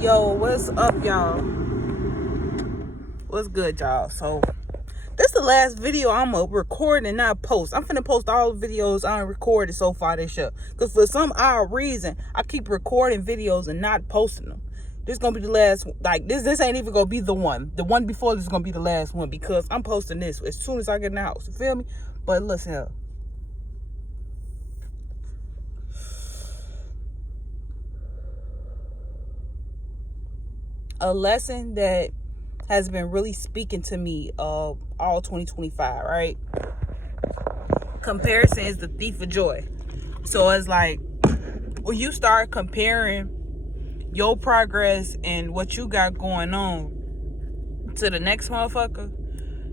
Yo, what's up, y'all? What's good, y'all? So, this is the last video I'm gonna record and not post. I'm finna post all the videos I recorded so far this year. Because for some odd reason, I keep recording videos and not posting them. This is gonna be the last, like, this ain't even gonna be the one. The one before this is gonna be the last one because I'm posting this as soon as I get in the house. You feel me? But listen here. A lesson that has been really speaking to me all 2025, right? Comparison is the thief of joy. So it's like when you start comparing your progress and what you got going on to the next motherfucker,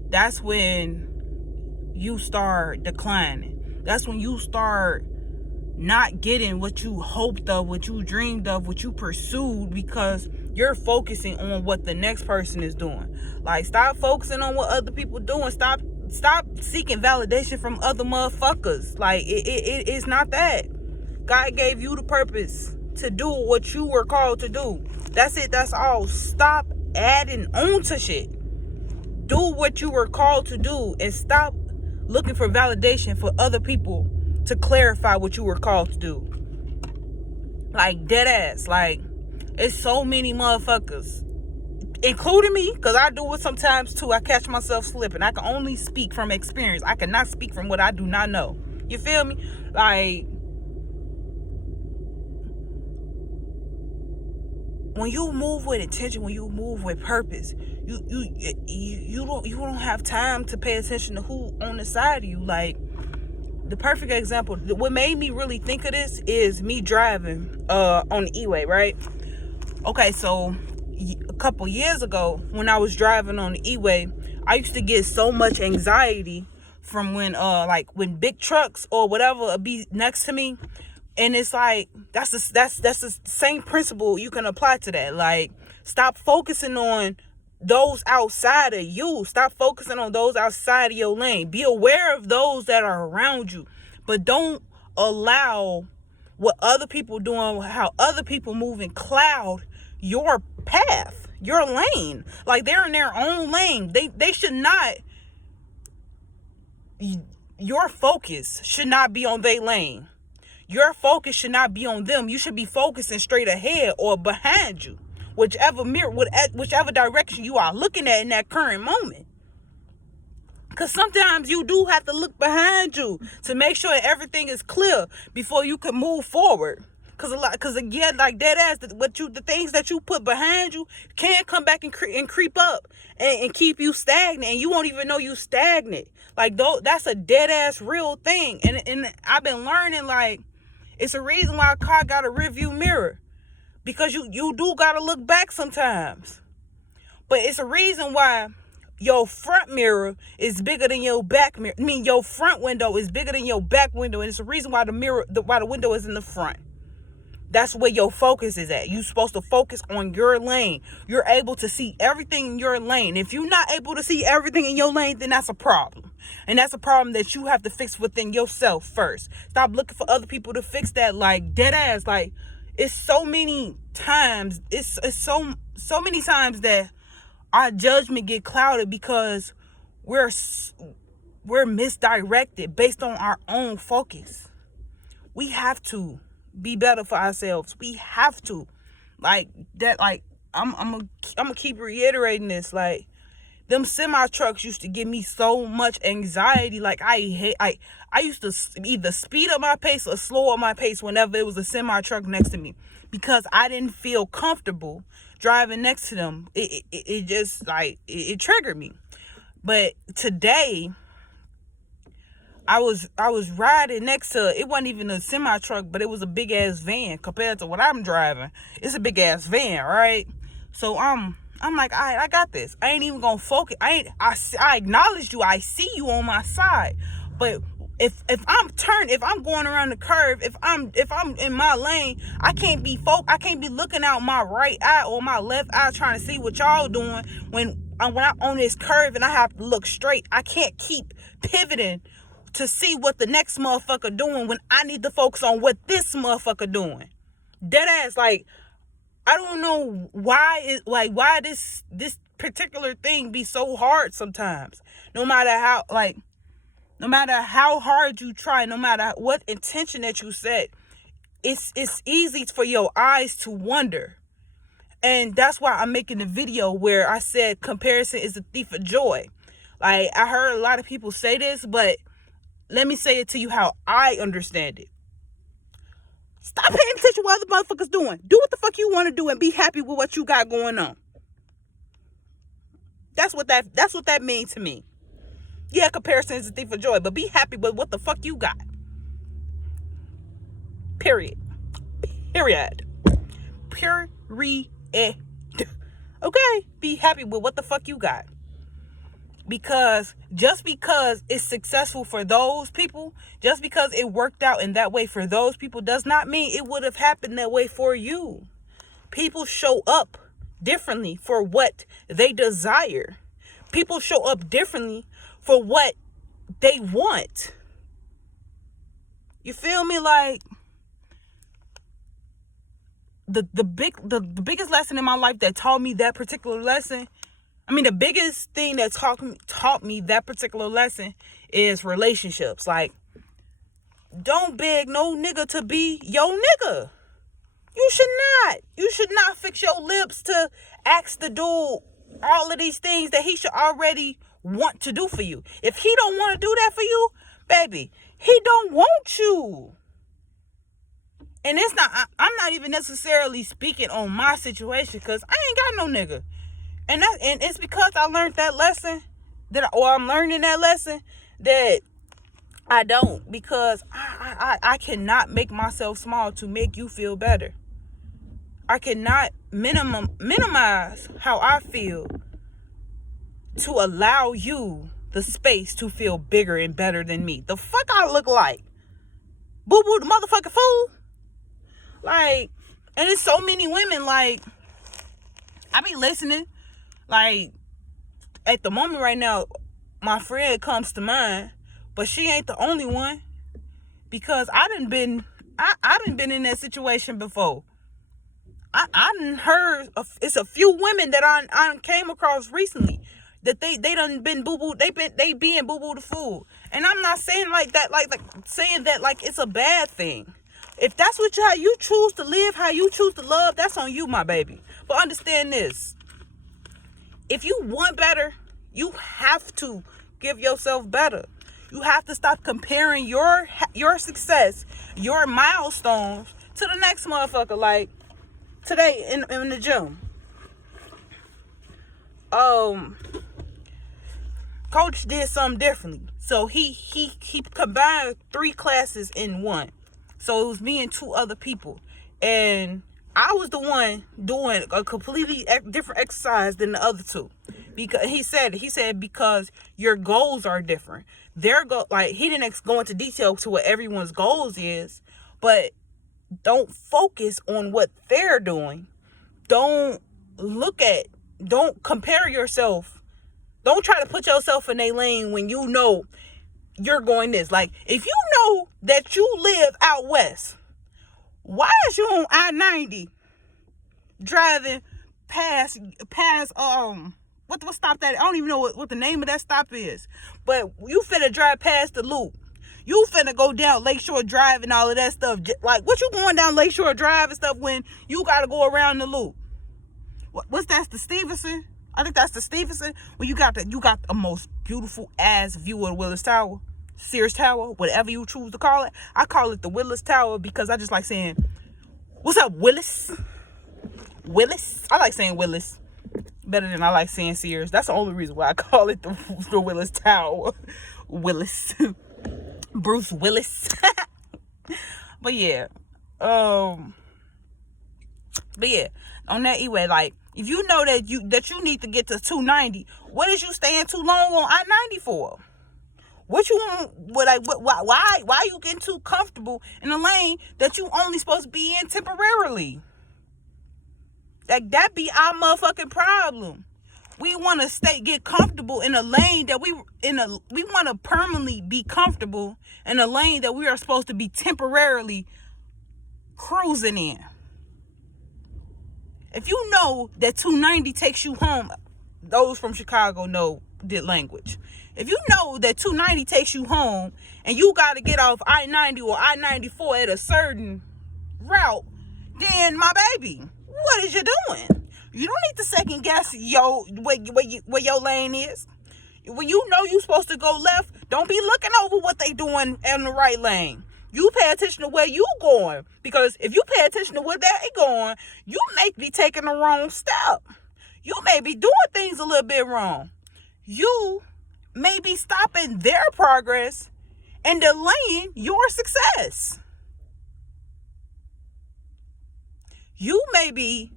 that's when you start declining. That's when you start not getting what you hoped of, what you dreamed of, what you pursued, because you're focusing on what the next person is doing. Like, stop focusing on what other people doing. Stop seeking validation from other motherfuckers. Like, it's not that. God gave you the purpose to do what you were called to do. That's it. That's all. Stop adding on to shit. Do what you were called to do and stop looking for validation for other people to clarify what you were called to do. Like, dead ass. Like, it's so many motherfuckers, including me, because I do it sometimes too. I catch myself slipping. I can only speak from experience. I cannot speak from what I do not know. You feel me? Like, when you move with intention, when you move with purpose, you don't have time to pay attention to who on the side of you. Like, the perfect example, what made me really think of this is me driving on the E-way, right? Okay, so a couple years ago when I was driving on the E-way, I used to get so much anxiety from when when big trucks or whatever would be next to me. And it's like, that's the same principle you can apply to that. Like, stop focusing on those outside of you. Stop focusing on those outside of your lane. Be aware of those that are around you, but don't allow what other people doing, how other people moving, cloud your path, your lane. Like, they're in their own lane. They should not. Your focus should not be on their lane. Your focus should not be on them. You should be focusing straight ahead or behind you, whichever direction you are looking at in that current moment. Because sometimes you do have to look behind you to make sure that everything is clear before you can move forward. Because again, like dead ass, the things that you put behind you can come back and creep up and keep you stagnant, and you won't even know you stagnant. Like, that's a dead ass real thing. And I've been learning, like, it's a reason why a car got a rearview mirror, because you do gotta look back sometimes. But it's a reason why your front mirror is bigger than your back mirror. I mean, your front window is bigger than your back window, and it's a reason why why the window is in the front. That's where your focus is at. You're supposed to focus on your lane. You're able to see everything in your lane. If you're not able to see everything in your lane, then that's a problem. And that's a problem that you have to fix within yourself first. Stop looking for other people to fix that. Like, dead ass. Like, it's so many times. It's so many times that our judgment get clouded because we're misdirected based on our own focus. We have to be better for ourselves. We have to, like that. Like, I'm gonna keep reiterating this. Like, them semi trucks used to give me so much anxiety. Like, I used to either speed up my pace or slow up my pace whenever it was a semi truck next to me, because I didn't feel comfortable driving next to them. It just, like, it triggered me. But today, I was riding next to, it wasn't even a semi truck, but it was a big ass van compared to what I'm driving. It's a big ass van, right? So I'm like, all right, I got this. I ain't even gonna focus. I acknowledge you. I see you on my side. But if I'm going around the curve, if I'm in my lane, I can't be looking out my right eye or my left eye trying to see what y'all doing when I'm on this curve and I have to look straight. I can't keep pivoting to see what the next motherfucker doing when I need to focus on what this motherfucker doing. Dead ass. Like, I don't know why this particular thing be so hard sometimes. No matter how hard you try, no matter what intention that you set, it's easy for your eyes to wander. And that's why I'm making a video where I said comparison is the thief of joy. Like, I heard a lot of people say this, but let me say it to you how I understand it. Stop paying attention to what other motherfuckers doing. Do what the fuck you want to do and be happy with what you got going on. That's what that means to me. Yeah, comparison is a thief of joy, but be happy with what the fuck you got. Period. Period. Okay? Be happy with what the fuck you got. Because just because it's successful for those people, just because it worked out in that way for those people, does not mean it would have happened that way for you. People show up differently for what they desire. People show up differently for what they want. You feel me? Like, the biggest lesson in my life that taught me that particular lesson, the biggest thing that taught me that particular lesson is relationships. Like, don't beg no nigga to be your nigga. You should not fix your lips to ask the dude all of these things that he should already want to do for you. If he don't want to do that for you, baby, he don't want you. And I'm not even necessarily speaking on my situation, because I ain't got no nigga. And it's because I learned that lesson, I'm learning that lesson, that I don't, because I cannot make myself small to make you feel better. I cannot minimize how I feel to allow you the space to feel bigger and better than me. The fuck I look like? Boo-boo the motherfucking fool? Like, and it's so many women, like, I be listening, like, at the moment right now, my friend comes to mind, but she ain't the only one, because I done been in that situation before. I done heard it's a few women that I came across recently that they done been boo-boo, they being boo-boo the fool. And I'm not saying like that, like saying that like it's a bad thing. If that's how you choose to live, how you choose to love, that's on you, my baby. But understand this. If you want better, you have to give yourself better. You have to stop comparing your success, your milestones to the next motherfucker. Like today in the gym, coach did something differently. So he combined 3 classes in one. So it was me and 2 other people, and I was the one doing a completely different exercise than the other 2, because he said because your goals are different. He didn't go into detail to what everyone's goals is, but don't focus on what they're doing. Don't compare yourself. Don't try to put yourself in a lane when you know you're going this. Like, if you know that you live out west, why is you on I-90 driving past what stop that? I don't even know what the name of that stop is. But you finna drive past the loop. You finna go down Lakeshore Drive and all of that stuff. Like, what you going down Lakeshore Drive and stuff when you gotta go around the loop? What's that? The Stevenson? I think that's the Stevenson. When you got the most beautiful ass view of Willis Tower, Sears Tower, whatever you choose to call it. I call it the Willis Tower because I just like saying, "What's up, Willis?" Willis. I like saying Willis better than I like saying Sears. That's the only reason why I call it the Willis Tower. Willis. Bruce Willis. But yeah. On that E-way, like, if you know that you need to get to 290, what is you staying too long on I-90 for? What you want? Why you getting too comfortable in a lane that you only supposed to be in temporarily? Like, that be our motherfucking problem. We want to get comfortable in a lane that we want to permanently be comfortable in a lane that we are supposed to be temporarily cruising in. If you know that 290 takes you home, those from Chicago know the language. If you know that 290 takes you home and you got to get off I-90 or I-94 at a certain route, then my baby, what is you doing? You don't need to second guess where your lane is. When you know you're supposed to go left, don't be looking over what they doing in the right lane. You pay attention to where you going, because if you pay attention to where they going, you may be taking the wrong step. You may be doing things a little bit wrong. You may be stopping their progress and delaying your success. You may be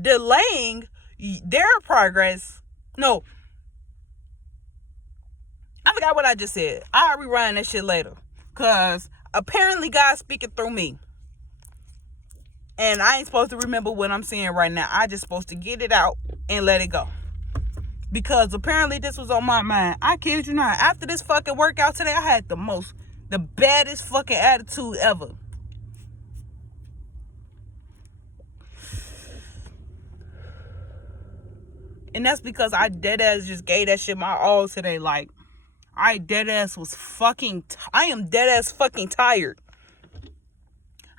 delaying their progress. No, I forgot what I just said. I'll rerun that shit later. Because apparently God's speaking through me. And I ain't supposed to remember what I'm saying right now. I just supposed to get it out and let it go. Because apparently this was on my mind. I kid you not. After this fucking workout today, I had the baddest fucking attitude ever. And that's because I deadass just gave that shit my all today. Like, I am deadass fucking tired.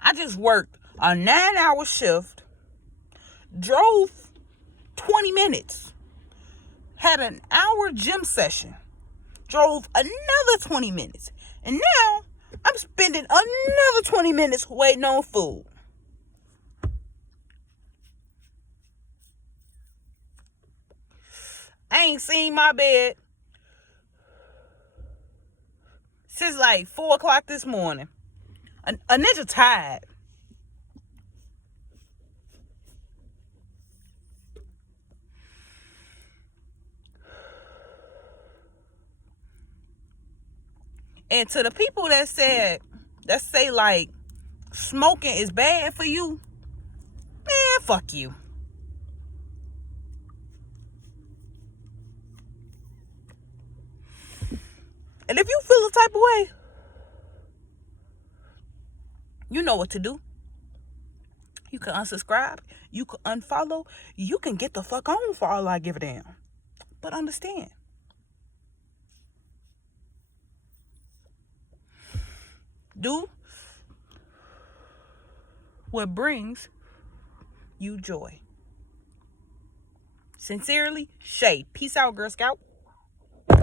I just worked a 9-hour shift, drove 20 minutes, had an hour gym session, drove another 20 minutes, and now I'm spending another 20 minutes waiting on food. I ain't seen my bed since like 4 o'clock this morning. A ninja tired. And to the people that say like smoking is bad for you, man, fuck you. And if you feel the type of way, you know what to do. You can unsubscribe. You can unfollow. You can get the fuck on for all I give a damn. But understand, do what brings you joy. Sincerely, Shay. Peace out, Girl Scout.